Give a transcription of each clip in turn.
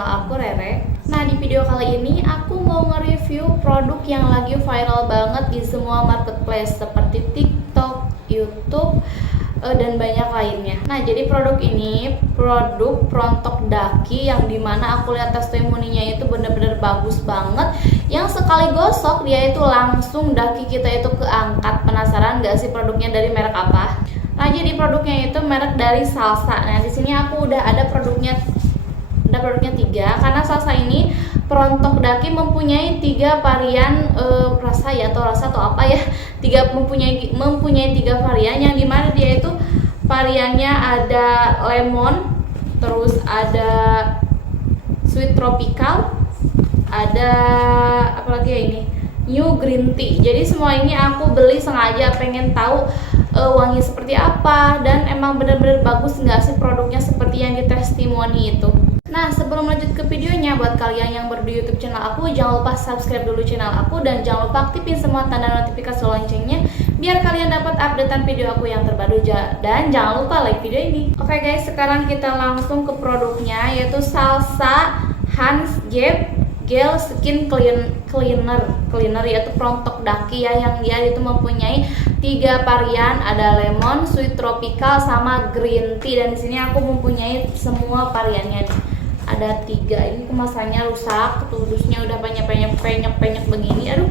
channel aku Rere. Nah, di video kali ini aku mau nge-review produk yang lagi viral banget di semua marketplace seperti TikTok, YouTube, dan banyak lainnya. Nah, jadi produk ini produk perontok daki yang dimana aku lihat testimoninya itu bener-bener bagus banget. Yang sekali gosok dia itu langsung daki kita itu keangkat. Penasaran gak sih produknya dari merek apa? Nah, jadi produknya itu merek dari Salsa. Nah, di sini aku udah ada produknya 3 karena Salsa ini perontok daki mempunyai 3 varian rasa ya atau apa ya. Mempunyai 3 varian yang dimana dia itu variannya ada lemon, terus ada sweet tropical, ada apalagi ya ini new green tea. Jadi semua ini aku beli sengaja pengen tahu wangi seperti apa dan emang bener-bener bagus nggak sih produknya seperti yang di testimoni itu. Nah, sebelum lanjut ke videonya, buat kalian yang baru di YouTube channel aku, jangan lupa subscribe dulu channel aku dan jangan lupa aktifin semua tanda notifikasi loncengnya biar kalian dapat updatean video aku yang terbaru dan jangan lupa like video ini. Oke guys, sekarang kita langsung ke produknya yaitu Salsa Hans Jeb Gel Skin Cleaner yaitu perontok daki ya, yang dia itu mempunyai 3 varian, ada lemon, sweet tropical sama green tea, dan di sini aku mempunyai semua variannya nih. Ada 3. Ini kemasannya rusak, tudusnya udah banyak penyek begini. Aduh,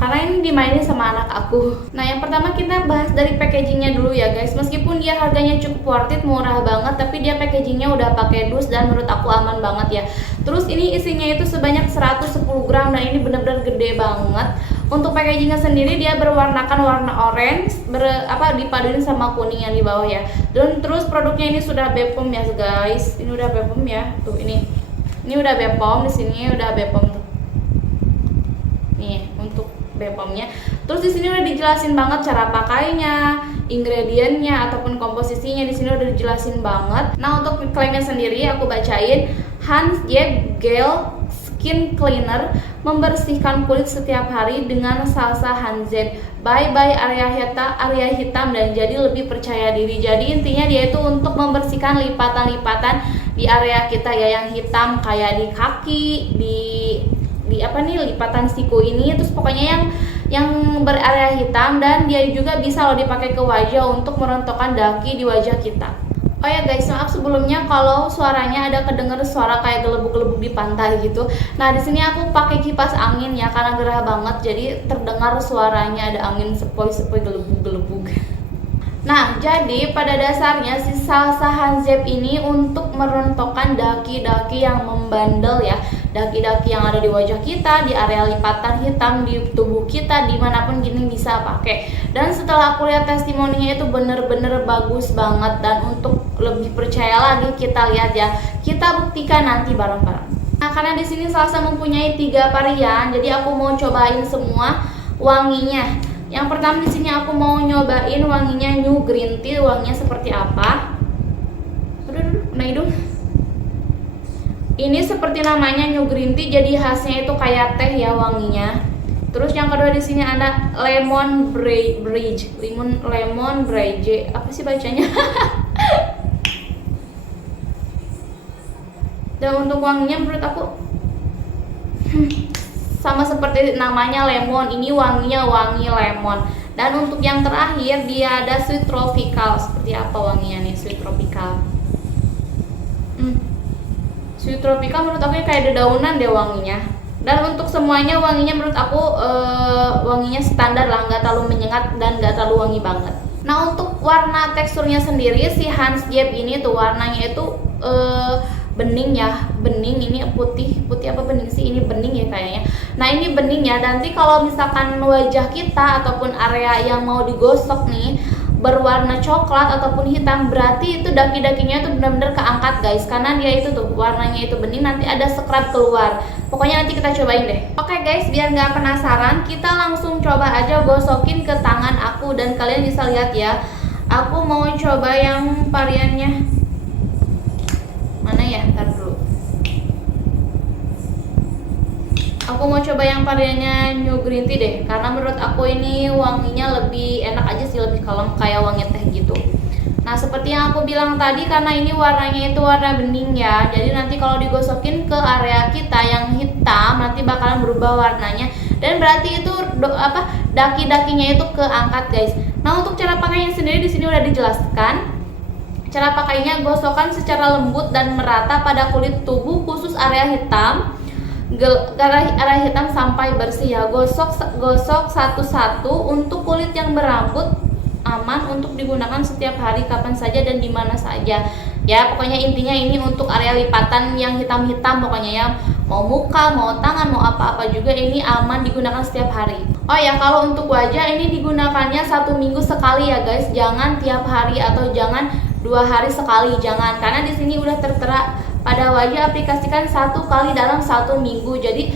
karena ini dimainin sama anak aku. Nah, yang pertama kita bahas dari packagingnya dulu ya guys. Meskipun dia harganya cukup worth it, murah banget, tapi dia packagingnya udah pakai dus dan menurut aku aman banget ya. Terus ini isinya itu sebanyak 110 gram dan ini bener-bener gede banget. Untuk packagingnya sendiri dia berwarnakan warna orange, dipaduin sama kuning yang di bawah ya. Dan terus produknya ini sudah BPOM ya guys. Ini udah BPOM ya. Tuh ini udah BPOM, di sini udah BPOM tuh. Nih untuk BPOM-nya. Terus di sini udah dijelasin banget cara pakainya, ingredientnya ataupun komposisinya, di sini udah dijelasin banget. Nah, untuk klaimnya sendiri aku bacain. Hans Jeb Gel Skin Cleaner membersihkan kulit setiap hari dengan salsa Hanzeb. Bye area hitam dan jadi lebih percaya diri. Jadi intinya dia itu untuk membersihkan lipatan-lipatan di area kita ya yang hitam kayak di kaki, di lipatan siku ini, terus pokoknya yang berarea hitam, dan dia juga bisa loh dipakai ke wajah untuk merontokkan daki di wajah kita. Oh ya guys, maaf sebelumnya kalau suaranya ada kedenger suara kayak gelebuk-gelebuk di pantai gitu. Nah, di sini aku pakai kipas angin ya karena gerah banget, jadi terdengar suaranya ada angin sepoi-sepoi gelebuk-gelebuk. Nah, jadi pada dasarnya si Salsa Hanzeb ini untuk merontokkan daki-daki yang membandel ya, daki-daki yang ada di wajah kita, di area lipatan hitam di tubuh kita, dimanapun gini bisa pakai. Dan setelah aku lihat testimoninya itu bener-bener bagus banget, dan untuk lebih percaya lagi kita lihat ya, kita buktikan nanti bareng-bareng. Nah, karena di sini Salsa mempunyai 3 varian, jadi aku mau cobain semua wanginya. Yang pertama di sini aku mau nyobain wanginya new green tea, wanginya seperti apa? Aduh, kena hidung. Ini seperti namanya new green tea, jadi khasnya itu kayak teh ya wanginya. Terus yang kedua di sini ada lemon bridge, apa sih bacanya? Dan untuk wanginya menurut aku sama seperti namanya lemon, ini wanginya wangi lemon. Dan untuk yang terakhir dia ada sweet tropical. Seperti apa wanginya nih sweet tropical? Sweet tropical menurut aku kayak dedaunan deh wanginya. Dan untuk semuanya wanginya menurut aku wanginya standar lah, nggak terlalu menyengat dan nggak terlalu wangi banget. Nah, untuk warna teksturnya sendiri si Hans Jeb ini tuh warnanya itu bening ya, bening. Ini putih apa bening sih? Ini bening ya kayaknya. Nah, ini bening ya. Nanti kalau misalkan wajah kita ataupun area yang mau digosok nih berwarna coklat ataupun hitam, berarti itu daki-dakinya itu benar-benar keangkat guys, karena dia itu tuh warnanya itu bening, nanti ada scrub keluar. Pokoknya nanti kita cobain deh. Oke guys, biar nggak penasaran, kita langsung coba aja gosokin ke tangan aku, dan kalian bisa lihat ya, aku mau coba yang variannya mana ya, ntar dulu. Aku mau coba yang variannya new green tea deh, karena menurut aku ini wanginya lebih enak aja sih, lebih kalem kayak wangi teh gitu. Nah, seperti yang aku bilang tadi, karena ini warnanya itu warna bening ya, jadi nanti kalau digosokin ke area kita yang hitam nanti bakalan berubah warnanya, dan berarti itu daki-dakinya itu keangkat guys. Nah, untuk cara pakainya sendiri di sini udah dijelaskan. Cara pakainya, gosokkan secara lembut dan merata pada kulit tubuh khusus area hitam, area hitam sampai bersih ya. Gosok satu-satu. Untuk kulit yang berambut aman untuk digunakan setiap hari, kapan saja dan di mana saja ya. Pokoknya intinya ini untuk area lipatan yang hitam-hitam pokoknya ya, mau muka, mau tangan, mau apa-apa juga ini aman digunakan setiap hari. Oh ya, kalau untuk wajah ini digunakannya 1 minggu sekali ya guys, jangan tiap hari atau jangan 2 hari sekali, jangan, karena di sini udah tertera pada wajah aplikasikan 1 kali dalam 1 minggu, jadi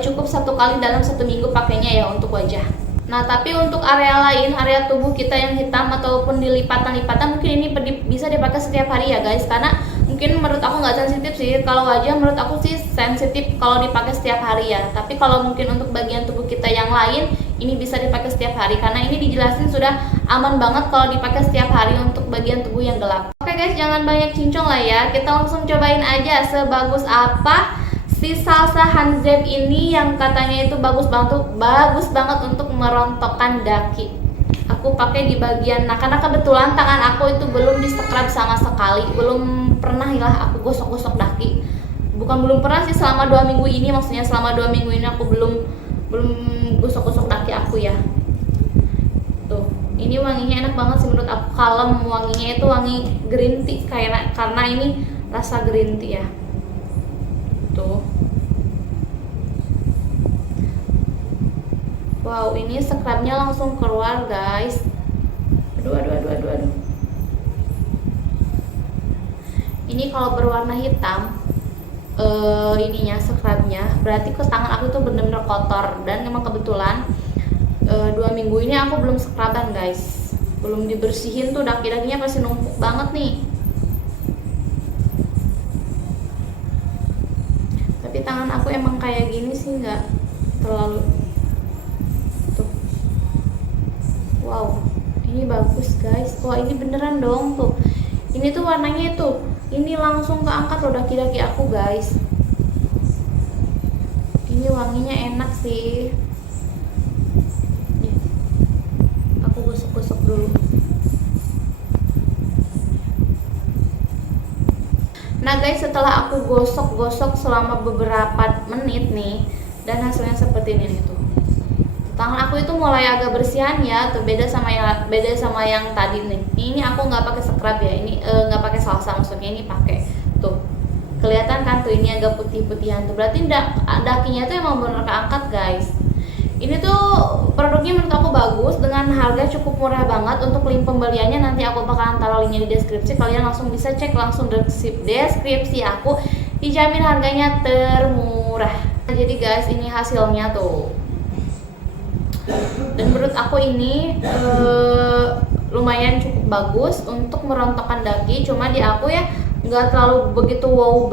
cukup 1 kali dalam 1 minggu pakainya ya untuk wajah. Nah, tapi untuk area lain, area tubuh kita yang hitam ataupun di lipatan-lipatan, mungkin ini bisa dipakai setiap hari ya guys, karena mungkin menurut aku nggak sensitif sih. Kalau wajah menurut aku sih sensitif kalau dipakai setiap hari ya, tapi kalau mungkin untuk bagian tubuh kita yang lain ini bisa dipakai setiap hari, karena ini dijelasin sudah aman banget kalau dipakai setiap hari untuk bagian tubuh yang gelap. Oke guys, jangan banyak cincong lah ya, kita langsung cobain aja sebagus apa si salsa hanzeb ini yang katanya itu bagus banget untuk merontokkan daki. Aku pakai di bagian, nah karena kebetulan tangan aku itu belum di scrub sama sekali, belum pernah lah aku gosok-gosok daki. Bukan belum pernah sih, selama 2 minggu ini, maksudnya selama 2 minggu ini aku belum gosok-gosok daki aku ya. Tuh, ini wanginya enak banget sih menurut aku, kalem, wanginya itu wangi green tea karena ini rasa green tea ya. Tuh. Wow, ini scrubnya langsung keluar guys. Aduh. Ini kalau berwarna hitam ininya scrubnya, berarti ke tangan aku tuh bener-bener kotor, dan memang kebetulan 2 minggu ini aku belum scruban guys, belum dibersihin tuh, daki-dakinya masih numpuk banget nih. Tapi tangan aku emang kayak gini sih, nggak terlalu tuh. Wow, ini bagus guys. Wah, ini beneran dong tuh, ini tuh warnanya itu ini langsung keangkat loh daki-daki aku guys. Ini wanginya enak sih. Nih, aku gosok-gosok dulu. Nah guys, setelah aku gosok-gosok selama beberapa menit nih, dan hasilnya seperti ini nih tuh. Tangan aku itu mulai agak bersihan ya, tuh beda sama yang tadi nih. Ini aku nggak pakai scrub ya, ini nggak pakai salsa, maksudnya ini pakai tuh. Kelihatan kan tuh ini agak putih-putihan tuh, berarti dakinya tuh emang bener keangkat guys. Ini tuh produknya menurut aku bagus, dengan harga cukup murah banget. Untuk link pembeliannya nanti aku bakalan taruh linknya di deskripsi, kalian langsung bisa cek langsung deskripsi aku, dijamin harganya termurah. Nah, jadi guys, ini hasilnya tuh, dan menurut aku ini lumayan cukup bagus untuk merontokkan daki. Cuma di aku ya nggak terlalu begitu wow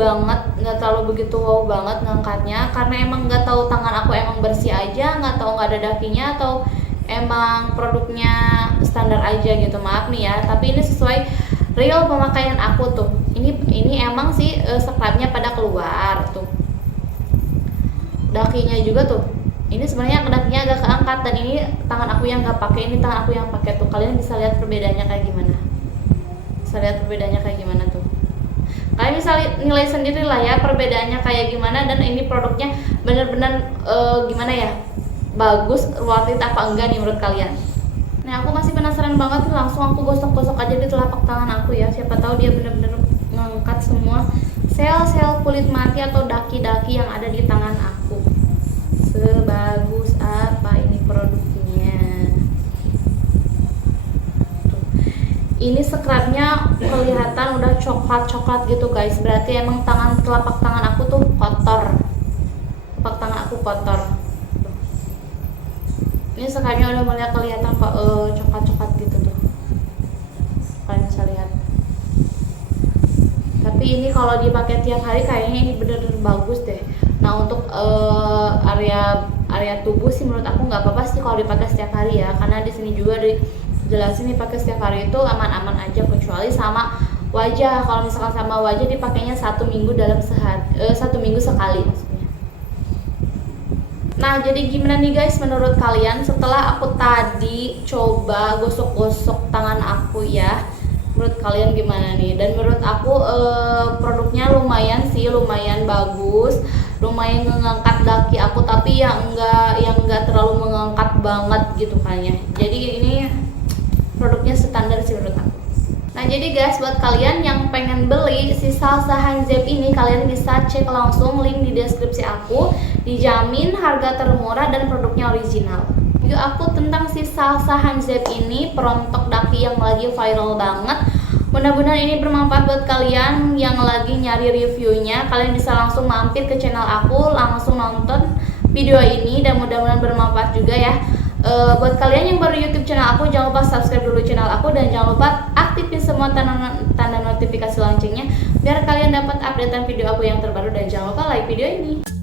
banget ngangkatnya, karena emang nggak tahu tangan aku emang bersih aja, nggak tahu nggak ada dakinya, atau emang produknya standar aja gitu, maaf nih ya. Tapi ini sesuai real pemakaian aku tuh, ini emang sih scrubnya pada keluar tuh, dakinya juga tuh. Ini sebenarnya dakinya agak keangkat, dan ini tangan aku yang nggak pakai, ini tangan aku yang pakai tuh. Kalian bisa lihat perbedaannya kayak gimana tuh. Kalian bisa nilai sendiri lah ya perbedaannya kayak gimana, dan ini produknya bener-bener gimana ya, bagus, worth it apa enggak nih menurut kalian. Nah, aku masih penasaran banget nih, langsung aku gosok-gosok aja di telapak tangan aku ya, siapa tahu dia bener-bener ngangkat semua sel-sel kulit mati atau daki-daki yang ada di tangan aku. Sebagus apa ini produknya. Ini scrubnya kelihatan udah coklat gitu guys, berarti emang telapak tangan aku tuh kotor. Telapak tangan aku kotor. Ini scrubnya udah mulai kelihatan kok coklat gitu tuh. Kalian bisa lihat. Tapi ini kalau dipakai tiap hari kayaknya ini bener-bener bagus deh. Nah, untuk area tubuh sih menurut aku nggak apa-apa sih kalau dipakai setiap hari ya, karena di sini juga jelasin dipakai setiap hari itu aman-aman aja, kecuali sama wajah. Kalau misalkan sama wajah dipakainya 1 minggu dalam sehari, 1 minggu sekali maksudnya. Nah, jadi gimana nih guys menurut kalian setelah aku tadi coba gosok-gosok tangan aku ya? Menurut kalian gimana nih? Dan menurut aku produknya lumayan sih, lumayan bagus, lumayan mengangkat daki aku, tapi yang enggak terlalu mengangkat banget gitu kan ya. Jadi ini produknya standar sih menurut aku. Nah, jadi guys, buat kalian yang pengen beli si salsa hand zep ini, kalian bisa cek langsung link di deskripsi aku. Dijamin harga termurah dan produknya original. Review aku tentang si salsa hand zep ini, perontok daki yang lagi viral banget. Mudah-mudahan ini bermanfaat buat kalian yang lagi nyari reviewnya. Kalian bisa langsung mampir ke channel aku, langsung nonton video ini, dan mudah-mudahan bermanfaat juga ya. Buat kalian yang baru YouTube channel aku, jangan lupa subscribe dulu channel aku, dan jangan lupa aktifin semua tanda notifikasi loncengnya biar kalian dapat updatean video aku yang terbaru, dan jangan lupa like video ini.